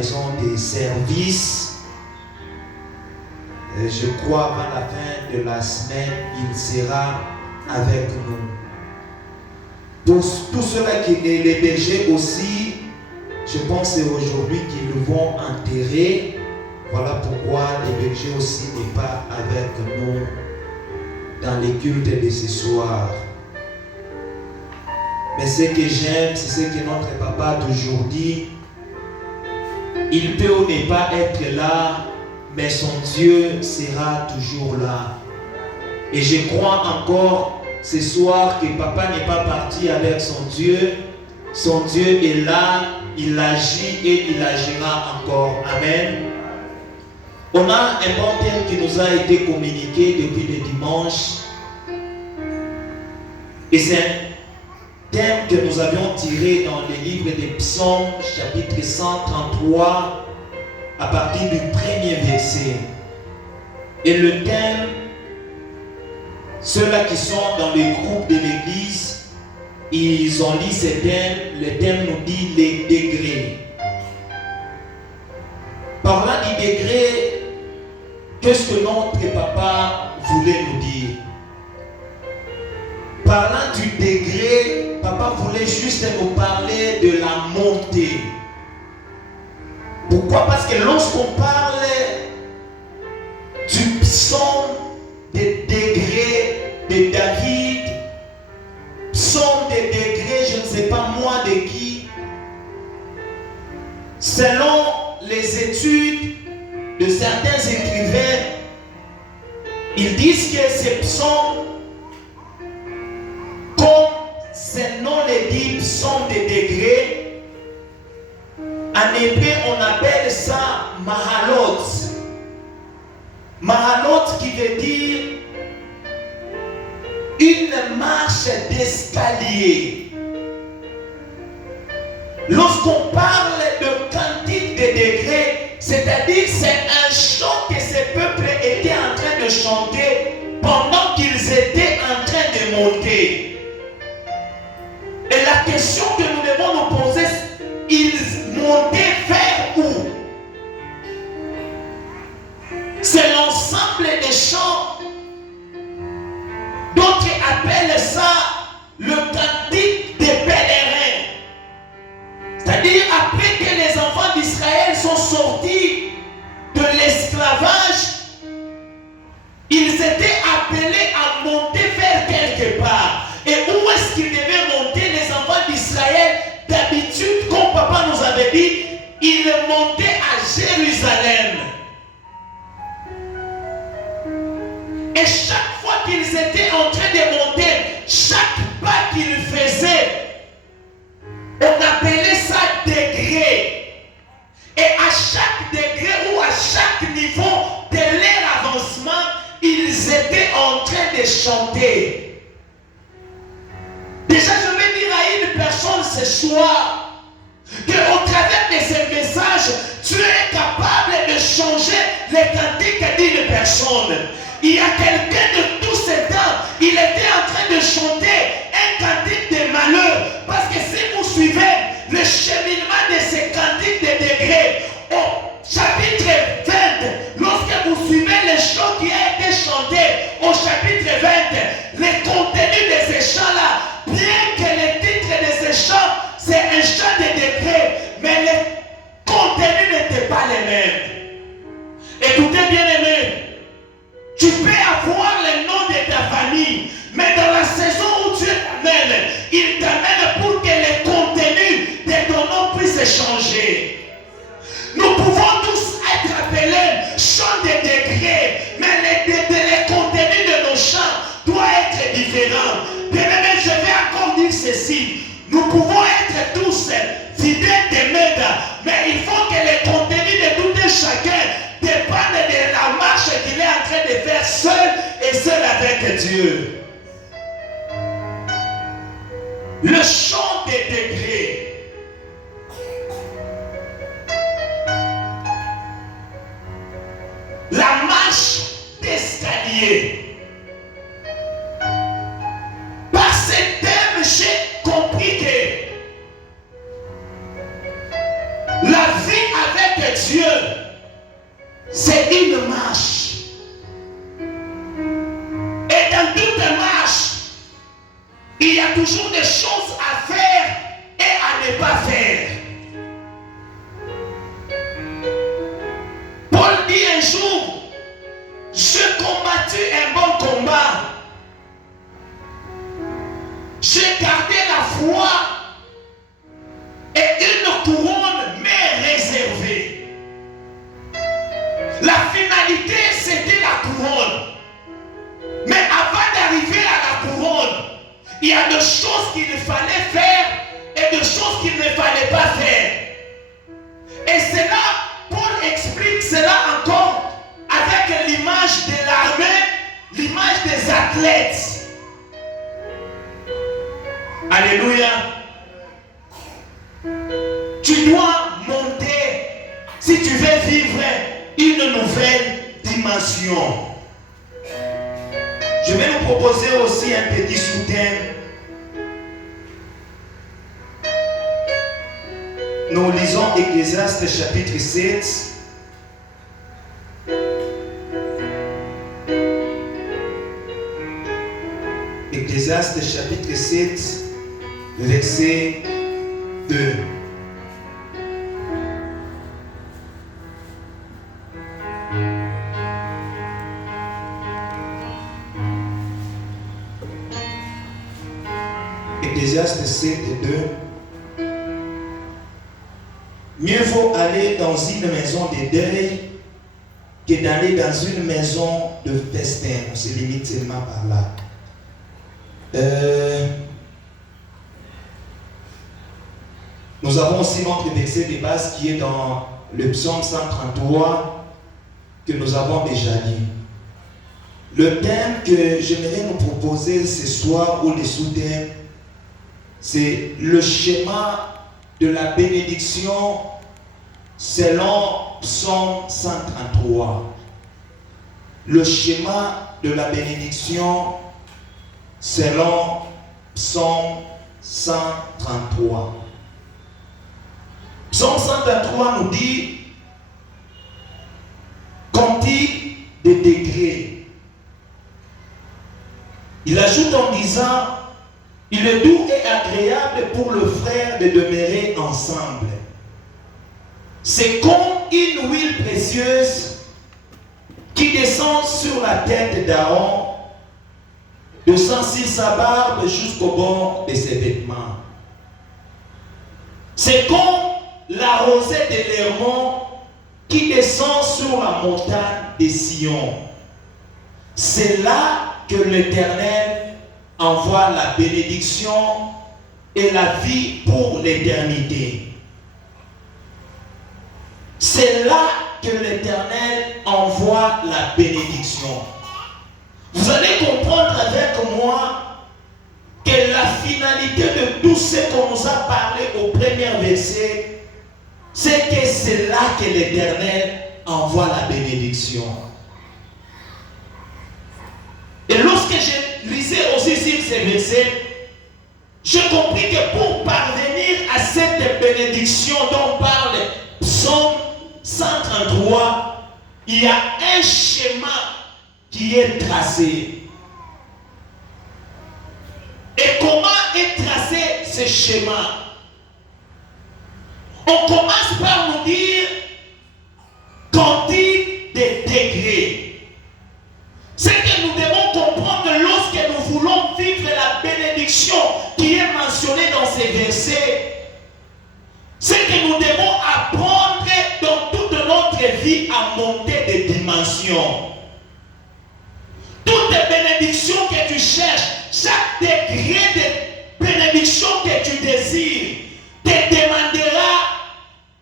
maison des services. Je crois avant la fin de la semaine, il sera avec nous. Pour tous ceux-là qui ne l'hébergeaient aussi, je pense que c'est aujourd'hui qu'ils vont enterrer. Voilà pourquoi l'héberger aussi n'est pas avec nous dans les cultes de ce soir. Mais ce que j'aime, c'est ce que notre papa a toujours dit. Il peut ou ne pas être là, mais son Dieu sera toujours là. Et je crois encore ce soir que papa n'est pas parti avec son Dieu. Son Dieu est là, il agit et il agira encore. Amen. On a un bon thème qui nous a été communiqué depuis le dimanche. Et c'est un thème que nous avions tiré dans le livre des Psaumes, chapitre 133, à partir du premier verset. Et le thème, ceux-là qui sont dans le groupe de l'église, ils ont lu ce thème. Le thème nous dit les degrés. Parlant du degré, qu'est-ce que notre papa voulait nous dire? Parlant du degré, papa voulait juste nous parler de la montée. Pourquoi? Parce que lorsqu'on parle du psaume des degrés de David, psaume des degrés, je ne sais pas moi de qui, selon les études de certains écrivains, ils disent que ces psaumes, comme ce nom les dit, psaume des degrés, en hébreu on appelle ça Mahalot. Mahalot qui veut dire une marche d'escalier. Lorsqu'on parle de cantique des degrés, c'est-à-dire c'est un chant que ces peuples étaient en train de chanter pendant qu'ils étaient en train de monter. Et la question que nous devons nous poser, ils montaient vers où? C'est l'ensemble des chants. D'autres appellent ça le cantique des pèlerins. C'est-à-dire après que les enfants d'Israël sont sortis de l'esclavage, ils étaient appelés à monter vers quelque part. Et où est-ce qu'ils devaient monter, les enfants d'Israël? D'habitude, comme papa nous avait dit, ils montaient à Jérusalem. Et chaque fois qu'ils étaient en train de monter, chaque pas qu'ils faisaient, on appelait ça degré. Et à chaque degré ou à chaque niveau de leur avancement, ils étaient en train de chanter. Déjà, je vais dire à une personne ce soir qu'au travers de ce message, tu es capable de changer les cantiques d'une personne. Il y a quelqu'un de tous ces temps, il était en train de chanter un cantique de malheur. Parce que si vous suivez le cheminement de ces cantiques de degrés, au chapitre 20, lorsque vous suivez le chant qui a été chanté au chapitre 20, le contenu de ces chants-là, bien que le titre de ces chants, c'est un chant de degrés, mais le contenu n'était pas le même. Écoutez bien aimé, tu peux avoir le nom de ta famille, mais dans la saison où Dieu t'amène, il t'amène pour que le contenu de ton nom puisse changer. Nous pouvons tous être appelés chants de degrés, mais le contenu de nos chants doit être différent. Bien aimé, je vais encore dire ceci. Nous pouvons être tous fidèles de Mède, mais il faut que le contenu de tout un chacun dépende de la marche qu'il est en train de faire seul et seul avec Dieu. Le chant des degrés. La marche d'escalier. Par ce thème, j'ai compris que la vie avec c'est une marche. Et dans toute marche, il y a toujours des choses à faire et à ne pas faire. Paul dit un jour, j'ai combattu un bon combat. J'ai gardé la foi et une couronne m'est réservée. La finalité, c'était la couronne. Mais avant d'arriver à la couronne, il y a des choses qu'il fallait faire et des choses qu'il ne fallait pas faire. Et c'est là, Paul explique cela encore avec l'image de l'armée, l'image des athlètes. Alléluia. Tu dois monter si tu veux vivre une nouvelle dimension. Je vais nous proposer aussi un petit sous-thème. Nous lisons Ecclésiaste chapitre 7. Ecclésiaste chapitre 7, verset 2. Ecclésiaste 7 et 2. Mieux vaut aller dans une maison de deuil que d'aller dans une maison de festin. On se limite seulement par là. Nous avons aussi notre verset de base qui est dans le psaume 133 que nous avons déjà dit. Le thème que j'aimerais nous proposer ce soir ou le sous-thème, c'est le schéma de la bénédiction selon psaume 133. Le schéma de la bénédiction selon psaume 133. Psaume 133 nous dit quantité de degrés. Il ajoute en disant, il est doux et agréable pour le frère de demeurer ensemble. C'est comme une huile précieuse qui descend sur la tête d'Aaron, descend sur sa barbe jusqu'au bord de ses vêtements. C'est comme la rosée de l'Hermon qui descend sur la montagne de Sion. C'est là que l'Éternel envoie la bénédiction et la vie pour l'éternité. C'est là que l'Éternel envoie la bénédiction. Vous allez comprendre avec moi que la finalité de tout ce qu'on nous a parlé au premier verset, c'est que c'est là que l'Éternel envoie la bénédiction. Et lorsque je lisais aussi sur ces versets, j'ai compris que pour parvenir à cette bénédiction dont parle Psaume 133, il y a un schéma qui est tracé. Et comment est tracé ce schéma? On commence par nous dire quantité de degrés. C'est que nous devons comprendre que lorsque nous voulons vivre la bénédiction qui est mentionnée dans ces versets, c'est que nous devons apprendre dans toute notre vie à monter des dimensions. Toutes les bénédictions que tu cherches, chaque degré de bénédiction que tu désires, te demandera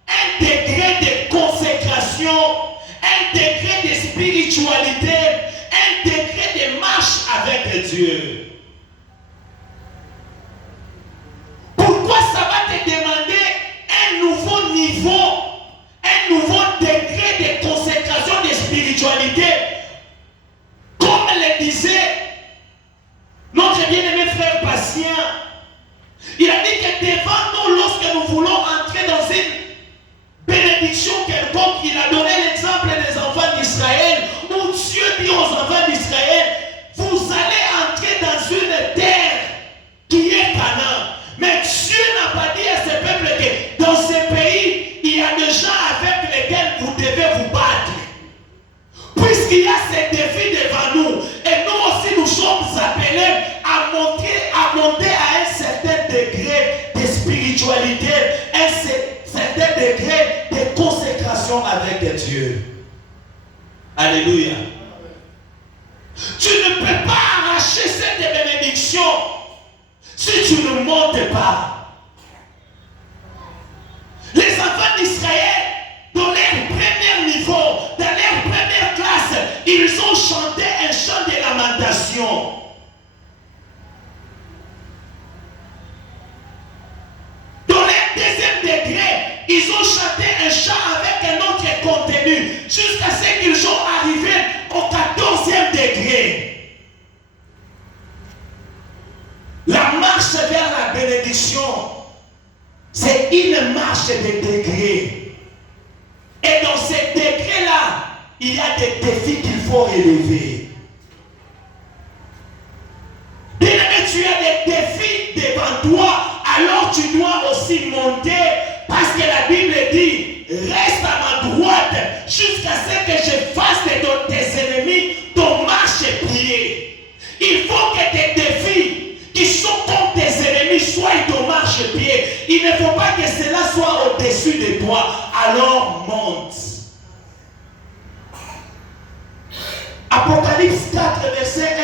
un degré de consécration, un degré de spiritualité, un degré de marche avec Dieu. Pourquoi ça va te demander un nouveau niveau, un nouveau degré de consécration, de spiritualité? Comme le disait notre bien-aimé frère Patient, il a dit que devant nous, lorsque nous voulons entrer dans une bénédiction quelconque, il a donné l'exemple des enfants devez vous battre. Puisqu'il y a ces défis devant nous, et nous aussi nous sommes appelés à monter à un certain degré de spiritualité, un certain degré de consécration avec Dieu. Alléluia. Tu ne peux pas arracher cette bénédiction si tu ne montes pas. Les enfants d'Israël, dans leur premier niveau, dans leur première classe, ils ont chanté un chant de lamentation. Dans leur deuxième degré, ils ont chanté un chant avec un autre contenu, jusqu'à ce qu'ils sont arrivés au 14e degré. La marche vers la bénédiction, c'est une marche de degrés. Et dans ces degrés-là, il y a des défis qu'il faut relever. Bien-aimé, tu as des défis devant toi, alors tu dois aussi monter, parce que la Bible dit, reste à ma droite, jusqu'à ce que je fasse de tes ennemis ton marchepied. Il faut que tes défis, qui sont comme tes ennemis, soient ton marchepied. Il ne faut pas que cela soit au-dessus de toi. Alors monte. Apocalypse 4, verset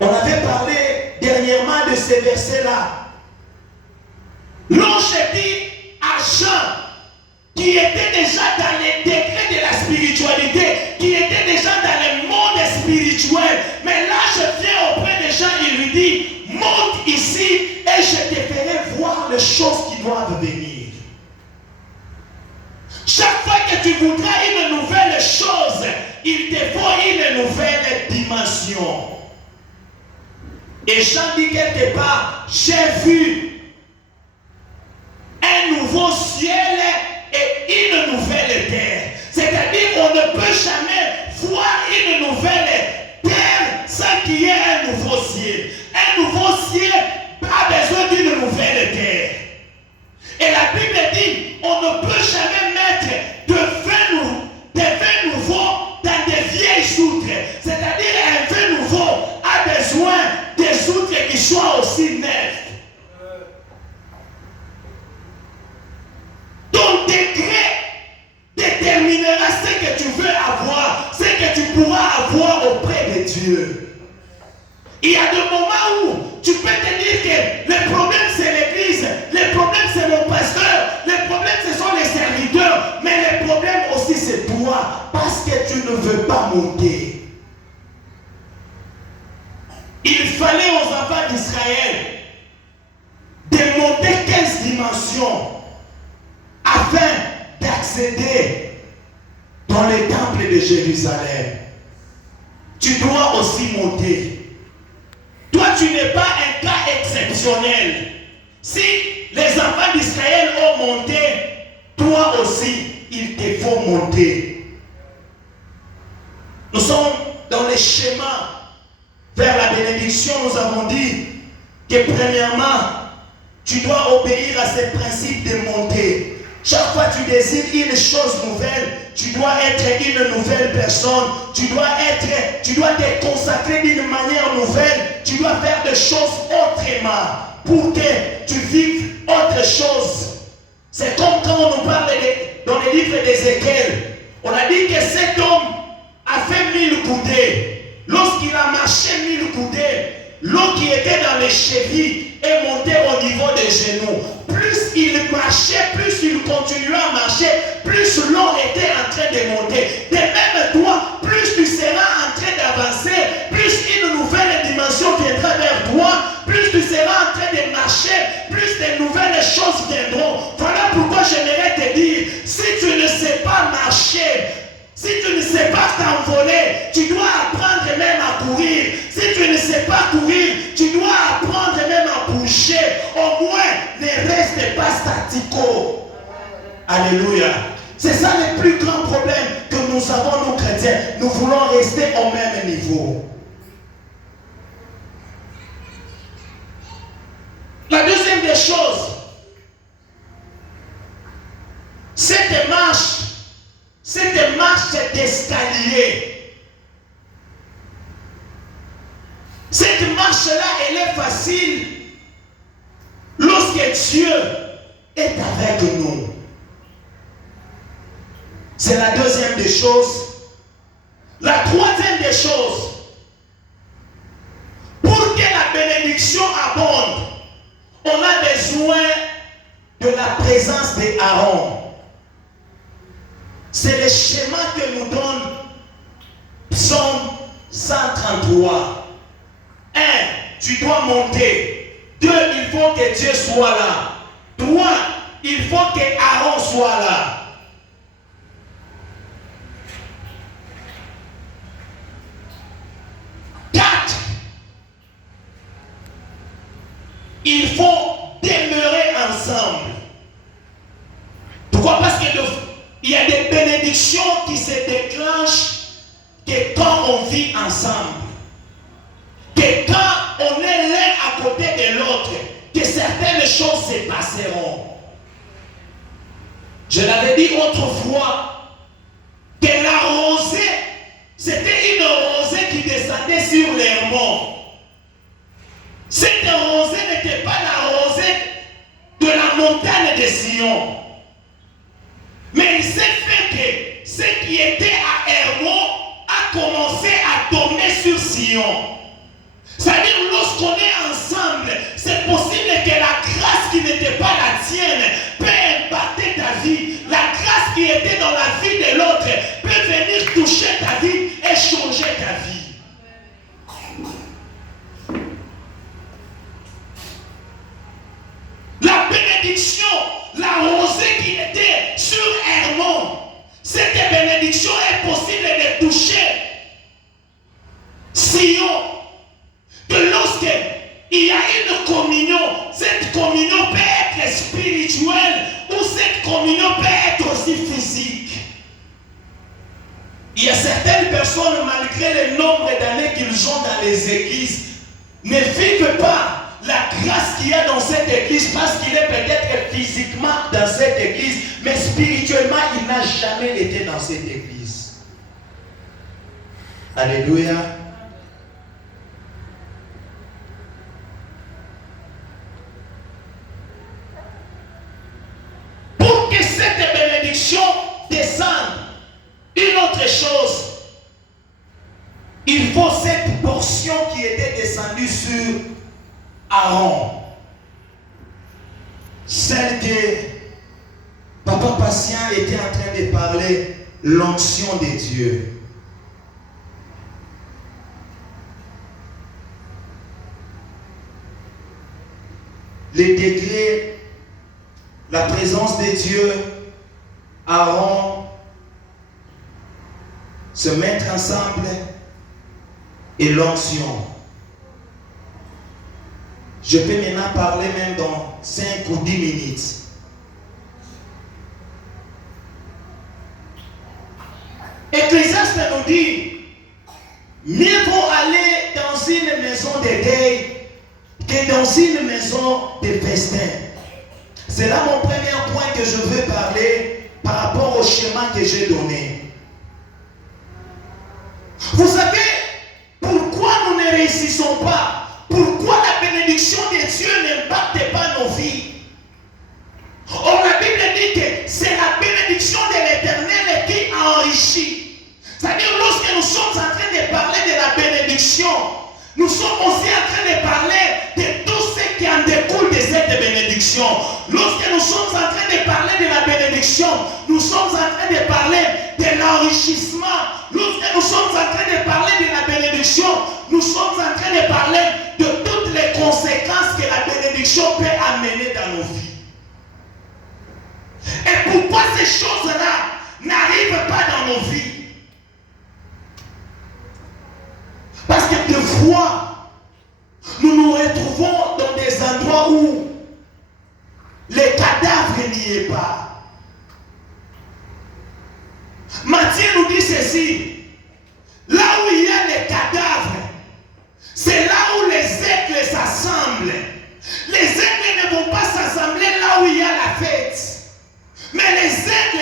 1. On avait parlé dernièrement de ces versets-là. L'ange dit à Jean, qui était déjà dans les degrés de la spiritualité, qui était déjà dans le monde spirituel, mais là je viens auprès de Jean, il lui dit, monte ici et je te ferai voir les choses qui doivent venir. Chaque fois que tu voudras une nouvelle chose, il te faut une nouvelle dimension. Et Jean dit quelque part, j'ai vu un nouveau ciel et une nouvelle terre. C'est-à-dire qu'on ne peut jamais voir une nouvelle terre sans qu'il y ait un nouveau ciel. Un nouveau ciel a besoin d'une nouvelle terre. Et la Bible dit, on ne peut jamais mettre de vin nouveau dans des vieilles outres. C'est-à-dire un vin nouveau a besoin des outres qui soient aussi neufs. Ton degré déterminera ce que tu veux avoir, ce que tu pourras avoir auprès de Dieu. Il y a des moments où tu peux te dire que le problème c'est l'église, le problème c'est mon pasteur, le problème ce sont les serviteurs, mais le problème aussi c'est toi, parce que tu ne veux pas monter. Il fallait aux enfants d'Israël de monter 15 dimensions afin d'accéder dans le temple de Jérusalem. Tu dois aussi monter. Toi, tu n'es pas un cas exceptionnel. Si les enfants d'Israël ont monté, toi aussi, il te faut monter. Nous sommes dans les schémas vers la bénédiction. Nous avons dit que premièrement, tu dois obéir à ces principes de montée. Chaque fois que tu désires une chose nouvelle, tu dois être une nouvelle personne. Tu dois te consacrer d'une manière nouvelle. Tu dois faire des choses autrement pour que tu vives autre chose. C'est comme quand on nous parle dans les livres d'Ézéchiel. On a dit que cet homme a fait 1000 coudées. Lorsqu'il a marché 1000 coudées, l'eau qui était dans les chevilles est montée au niveau des genoux. Plus il marchait, plus il continuait à marcher, plus l'eau était en train de monter. De même toi, plus tu seras en train d'avancer, plus une nouvelle dimension viendra vers toi, plus tu seras en train de marcher, plus de nouvelles choses viendront. Voilà pourquoi j'aimerais te dire, si tu ne sais pas marcher, si tu ne sais pas t'envoler, tu dois apprendre même à courir. Si tu ne sais pas courir, tu dois apprendre même à bouger. Au moins, ne reste pas statico. Alléluia. C'est ça le plus grand problème que nous avons, nous chrétiens. Nous voulons rester au même niveau. La deuxième des choses, Cette marche d'escalier. Cette marche-là, elle est facile lorsque Dieu est avec nous. C'est la deuxième des choses. La troisième des choses, pour que la bénédiction abonde, on a besoin de la présence d'Aaron. C'est le schéma que nous donne Psaume 133. 1. Tu dois monter. 2. Il faut que Dieu soit là. 3. Il faut que Aaron soit là. 4. Il faut demeurer ensemble. Pourquoi? Parce qu'il y a des bénédictions qui se déclenchent que quand on vit ensemble. Que quand on est l'un à côté de l'autre, que certaines choses se passeront. Je l'avais dit autrefois, que la rosée, c'était une rosée qui descendait sur les monts. Cette rosée n'était pas la rosée de la montagne de Sion. Mais il s'est fait que ce qui était à Hermon a commencé à tomber sur Sion. C'est-à-dire, lorsqu'on est ensemble, c'est possible que la grâce qui n'était pas la tienne peut impacter ta vie. La grâce qui était dans la vie de l'autre peut venir toucher ta vie et changer ta vie. La bénédiction, la rosée qui était sur Hermon, cette bénédiction est possible de toucher Sion. Que lorsqu'il y a une communion, cette communion peut être spirituelle ou cette communion peut être aussi physique. Il y a certaines personnes, malgré le nombre d'années qu'ils ont dans les églises, ne vivent pas la grâce qu'il y a dans cette église parce qu'il est peut-être physiquement dans cette église, mais spirituellement, il n'a jamais été dans cette église. Alléluia. Pour que cette bénédiction descende, une autre chose, il faut cette portion qui était descendue sur Aaron. Celle que Papa Patient était en train de parler, l'onction de Dieu. Les degrés, la présence de Dieu, Aaron, se mettre ensemble et l'onction. Je peux maintenant parler même dans 5 ou 10 minutes. Ecclésiaste nous dit, mieux vaut aller dans une maison de deuil que dans une maison de festin. C'est là mon premier point que je veux parler par rapport au schéma que j'ai donné. Vous savez pourquoi nous ne réussissons pas? Pourquoi la bénédiction de Dieu n'impacte pas nos vies? Or, la Bible dit que c'est la bénédiction de l'Éternel qui enrichit. C'est-à-dire, lorsque nous sommes en train de parler de la bénédiction, nous sommes aussi en train de parler de tout ce qui en découle de cette bénédiction. Lorsque nous sommes en train de parler de la bénédiction, nous sommes en train de parler de l'enrichissement. Lorsque nous sommes en train de parler de la bénédiction, nous sommes en train de parler de toutes les conséquences que la bénédiction peut amener dans nos vies. Et pourquoi ces choses-là n'arrivent pas dans nos vies? Parce que des fois, nous nous retrouvons dans des endroits où les cadavres n'y est pas. Matthieu nous dit ceci, là où il y a les cadavres, c'est là où les aigles s'assemblent. Les aigles ne vont pas s'assembler là où il y a la fête. Mais les aigles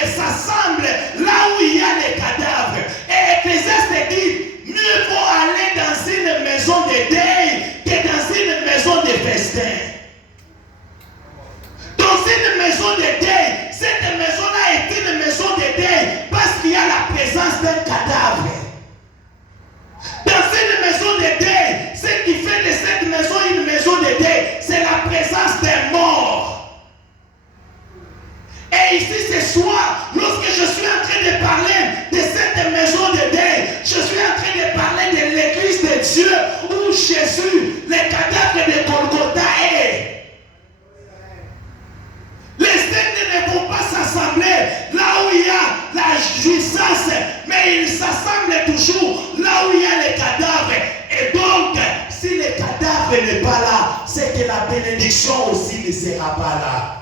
sera pas là.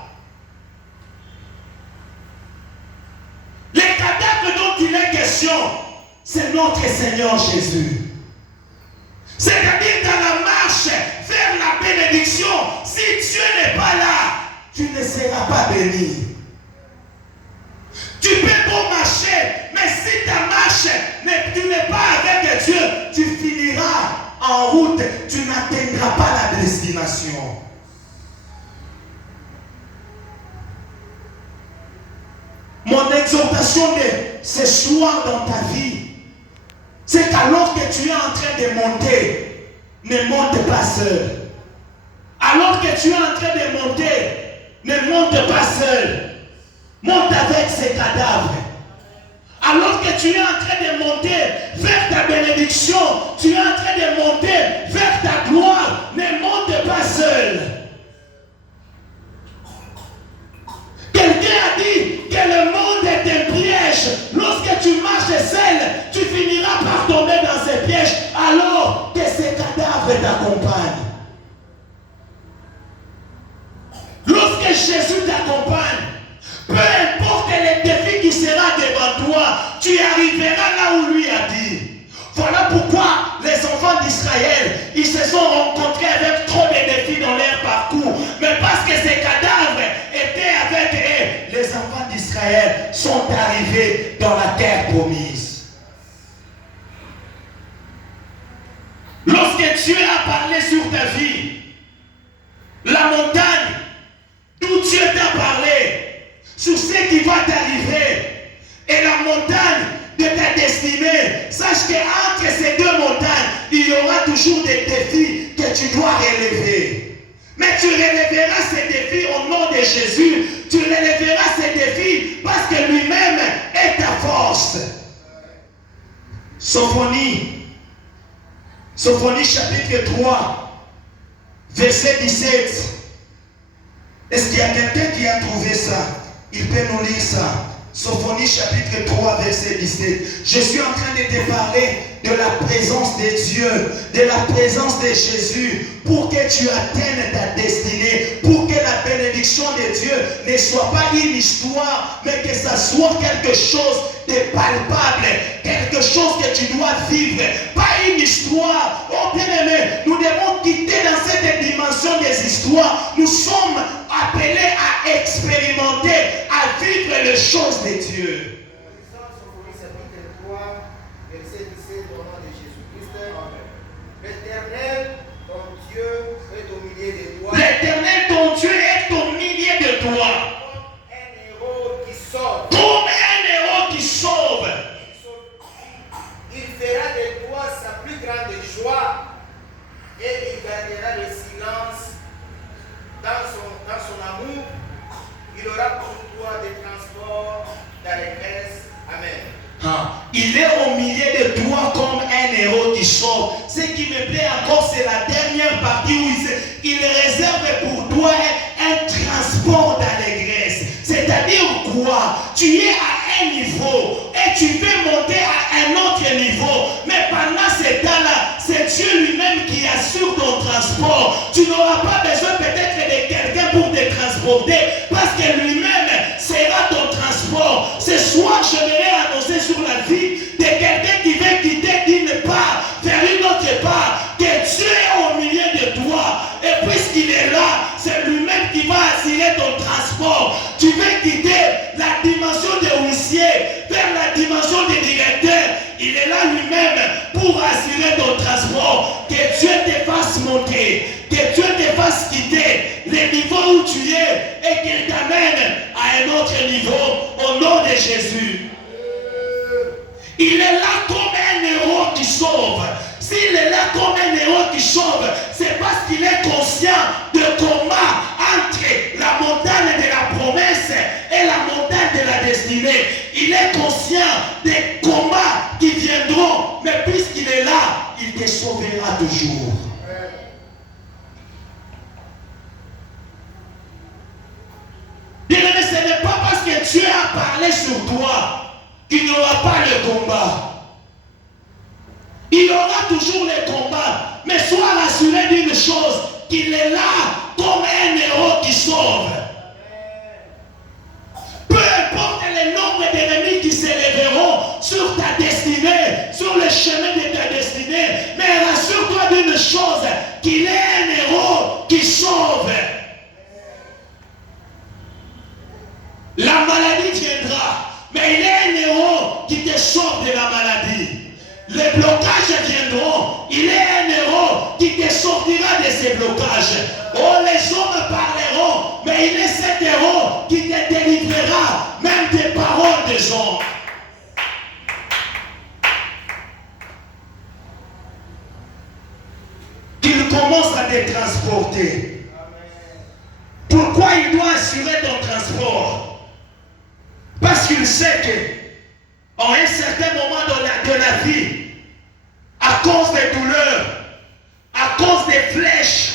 Les cadavres dont il est question, c'est notre Seigneur Jésus. C'est-à-dire dans la marche vers la bénédiction, si Dieu n'est pas là, tu ne seras pas béni. Tu peux beau marcher, mais si ta marche, tu n'es pas avec Dieu, tu finiras en route, tu n'atteindras pas la destination. Mon exhortation de ce soir dans ta vie, c'est qu'alors que tu es en train de monter, ne monte pas seul. Alors que tu es en train de monter, ne monte pas seul. Monte avec ces cadavres. Alors que tu es en train de monter vers ta bénédiction, tu es en train de monter vers ta gloire, ne monte pas seul. Quelqu'un a dit que le monde est un piège. Lorsque tu marches seul, tu finiras par tomber dans ces pièges alors que ces cadavres t'accompagnent. Lorsque Jésus t'accompagne, peu importe les défis qui seront devant toi, tu arriveras là où lui a dit. Voilà pourquoi les enfants d'Israël, ils se sont rencontrés avec trop de défis dans leur parcours. Mais parce que ces cadavres étaient avec eux, les enfants d'Israël sont arrivés dans la terre promise. Lorsque Dieu a parlé sur ta vie, la montagne d'où Dieu t'a parlé, sur ce qui va t'arriver, et la montagne de ta destinée, sache qu'entre ces deux montagnes, il y aura toujours des défis que tu dois relever. Mais tu relèveras ces défis au nom de Jésus. Tu relèveras ces défis parce que lui-même est ta force. Sophonie chapitre 3, verset 17. Est-ce qu'il y a quelqu'un qui a trouvé ça? Il peut nous lire ça. Sophonie chapitre 3 verset 17. Je suis en train de te parler de la présence de Dieu, de la présence de Jésus, pour que tu atteignes ta destinée, pour que la bénédiction de Dieu ne soit pas une histoire, mais que ça soit quelque chose de palpable, quelque chose que tu dois vivre, pas une histoire. Oh bien-aimé, nous devons quitter dans cette dimension des histoires. Nous sommes appelés à expérimenter, à vivre les choses de Dieu. L'Éternel, ton Dieu, est au milieu de toi. L'Éternel, ton Dieu, est au milieu de toi. Comme un héros qui sauve. Comme un héros qui sauve. Il fera de toi sa plus grande joie et il gardera le silence dans son amour. Il aura pour toi des transports d'allégresse. Amen. Il est au milieu de toi comme un héros qui sauve. Ce qui me plaît encore, c'est la dernière partie où il réserve pour toi un transport d'allégresse. C'est-à-dire quoi? Tu es à un niveau et tu veux monter à un autre niveau. Mais pendant ce temps-là, c'est Dieu lui-même qui assure ton transport. Tu n'auras pas besoin peut-être de quelqu'un pour te transporter parce que lui-même sera ton transport. Ce soir, je vais annoncer sur la vie de quelqu'un qui veut quitter d'une part vers une autre part, que Dieu est au milieu de toi. Et puisqu'il est là, c'est lui-même qui va assurer ton transport. Tu veux quitter la dimension de huissier vers la dimension des directeurs. Il est là lui-même pour assurer ton transport. Que Dieu te fasse monter, que Dieu te fasse quitter le niveau où tu es et qu'il t'amène à un autre niveau au nom de Jésus. Il est là comme un héros qui sauve. S'il est là comme un héros qui sauve, c'est parce qu'il est conscient de combat entre la montagne de la promesse et la montagne de la destinée. Il est conscient des combats qui viendront, mais puisqu'il est là, il te sauvera toujours. Bien-aimé, ce n'est pas parce que Dieu a parlé sur toi qu'il n'y aura pas le combat. Il y aura toujours les combats, mais sois rassuré d'une chose, qu'il est là comme un héros qui sauve. Peu importe le nombre d'ennemis qui s'élèveront sur ta destinée, sur le chemin de ta destinée, mais rassure-toi d'une chose, qu'il est un héros qui sauve. La maladie viendra, mais il est un héros qui te sauve de la maladie. Les blocages viendront, il est un héros qui te sortira de ces blocages. Oh, les hommes parleront, mais il est cet héros qui te délivrera même des paroles des hommes. Qu'il commence à te transporter. Pourquoi il doit assurer ton transport? Parce qu'il sait que, en un certain moment de la vie, à cause des douleurs, à cause des flèches,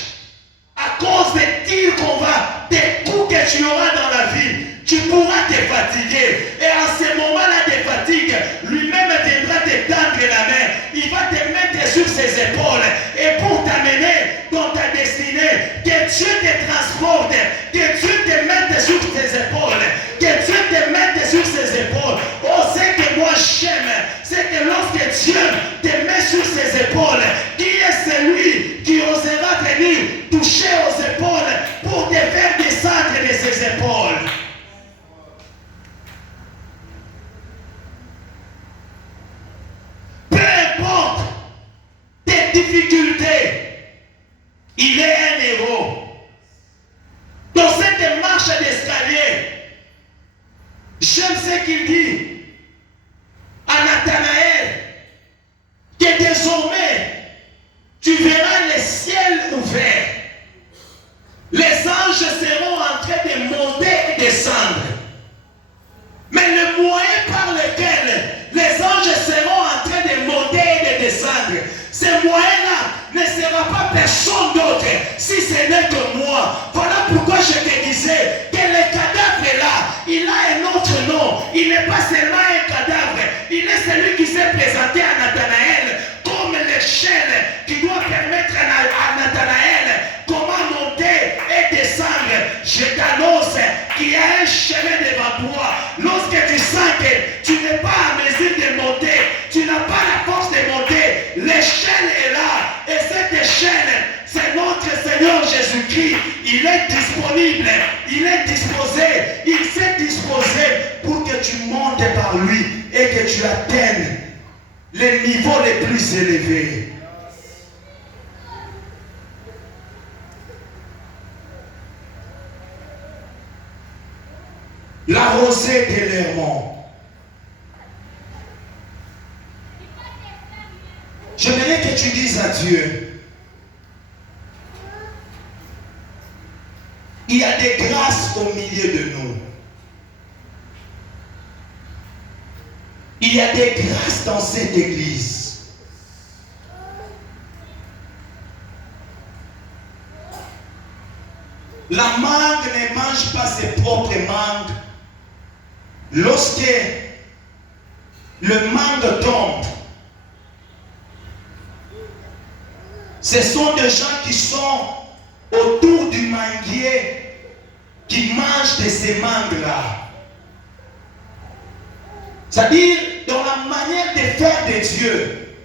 à cause des tirs qu'on va, des coups que tu auras dans la vie, tu pourras te fatiguer. Et en ce moment-là de fatigue, lui-même viendra te tendre la main. Il va te mettre sur ses épaules. Et pour t'amener dans ta destinée, que Dieu te transporte, que Dieu te mette sur tes épaules, que Dieu te mette sur ses épaules. Oh, c'est que moi j'aime, c'est que lorsque Dieu te met sur ses épaules, qui est celui qui osera venir toucher aux épaules pour te faire descendre de ses épaules? Peu importe tes difficultés, il est un héros. Dans cette marche d'escalier, j'aime ce qu'il dit à Nathanaël, que désormais tu verras le ciel ouvert. Les anges seront en train de monter et descendre. Mais le moyen par lequel les anges seront en train de monter et de descendre, ce moyen-là ne sera pas personne d'autre si ce n'est que moi. Voilà pourquoi je te disais que le cadavre là, il a un autre nom. Il n'est pas seulement un cadavre, il est celui qui s'est présenté à Nathanaël comme l'échelle qui doit permettre à Nathanaël comment monter et descendre. Je t'annonce qu'il y a un chemin devant toi. Lorsque tu sens que tu n'es pas à mesure de monter, tu n'as pas la force de monter, l'échelle est là. Et cette échelle, c'est notre Seigneur Jésus-Christ. Il est disponible, il est disposé, il s'est disposé pour que tu montes par lui et que tu atteignes les niveaux les plus élevés. La rosée de l'Hermont. J'aimerais que tu dises à Dieu, il y a des grâces au milieu de nous. Il y a des grâces dans cette église. La mangue ne mange pas ses propres mangues. Lorsque le mangue tombe, ce sont des gens qui sont autour du manguier qui mangent de ces mangues-là. C'est-à-dire, dans la manière de faire de Dieu,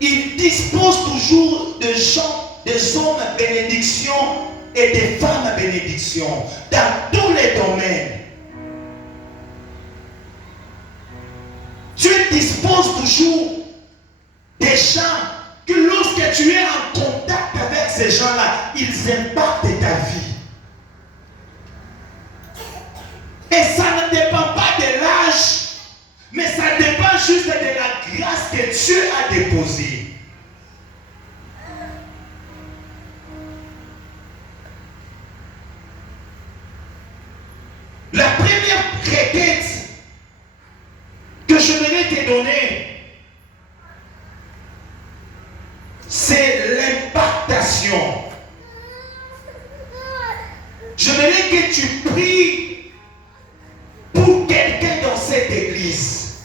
il dispose toujours de gens, des hommes bénédiction et des femmes bénédiction dans tous les domaines. Dieu dispose toujours des gens que lorsque tu es en contact avec ces gens-là, ils impactent ta vie. Et ça ne dépend pas de l'âge, mais ça dépend juste de la grâce que Dieu a déposée. La première requête que je voudrais te donner, c'est l'impactation. Je voudrais que tu pries pour quelqu'un dans cette église.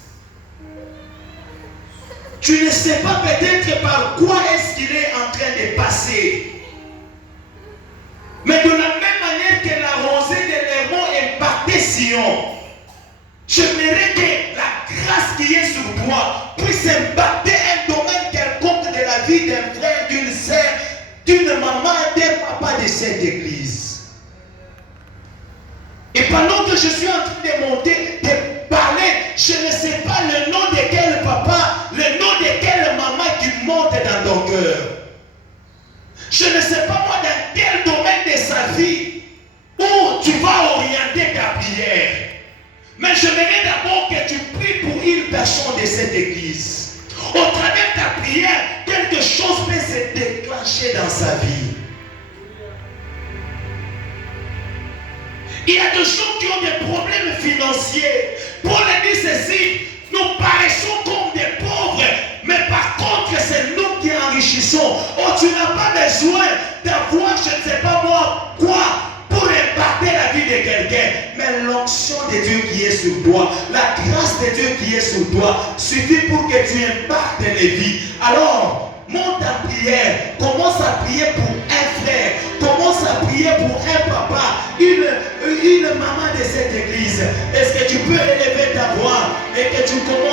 Tu ne sais pas peut-être par quoi est-ce qu'il est en train de passer. Mais de la même manière que la rosée de l'Hermon impactait Sion, j'aimerais que la grâce qui est sur toi puisse impacter un domaine quelconque de la vie d'un frère, d'une sœur, d'une maman, d'un papa de cette église. Et pendant que je suis en train de monter, de parler, je ne sais pas le nom de quel papa, le nom de quelle maman qui monte dans ton cœur. Je ne sais pas moi dans quel domaine de sa vie où tu vas orienter ta prière. Mais je voudrais d'abord que tu pries pour une personne de cette église. Au travers de ta prière, quelque chose peut se déclencher dans sa vie. Il y a des gens qui ont des problèmes financiers. Paul dit ceci, nous paraissons comme des pauvres, mais par contre c'est nous qui enrichissons. Oh, tu n'as pas besoin d'avoir, je ne sais pas moi, quoi, pour impacter la vie de quelqu'un. Mais l'onction de Dieu qui est sur toi, la grâce de Dieu qui est sur toi, suffit pour que tu impactes les vies. Alors, monte en prière, commence à prier pour un frère, commence à prier pour un papa, une maman de cette église. Est-ce que tu peux élever ta voix et que tu commences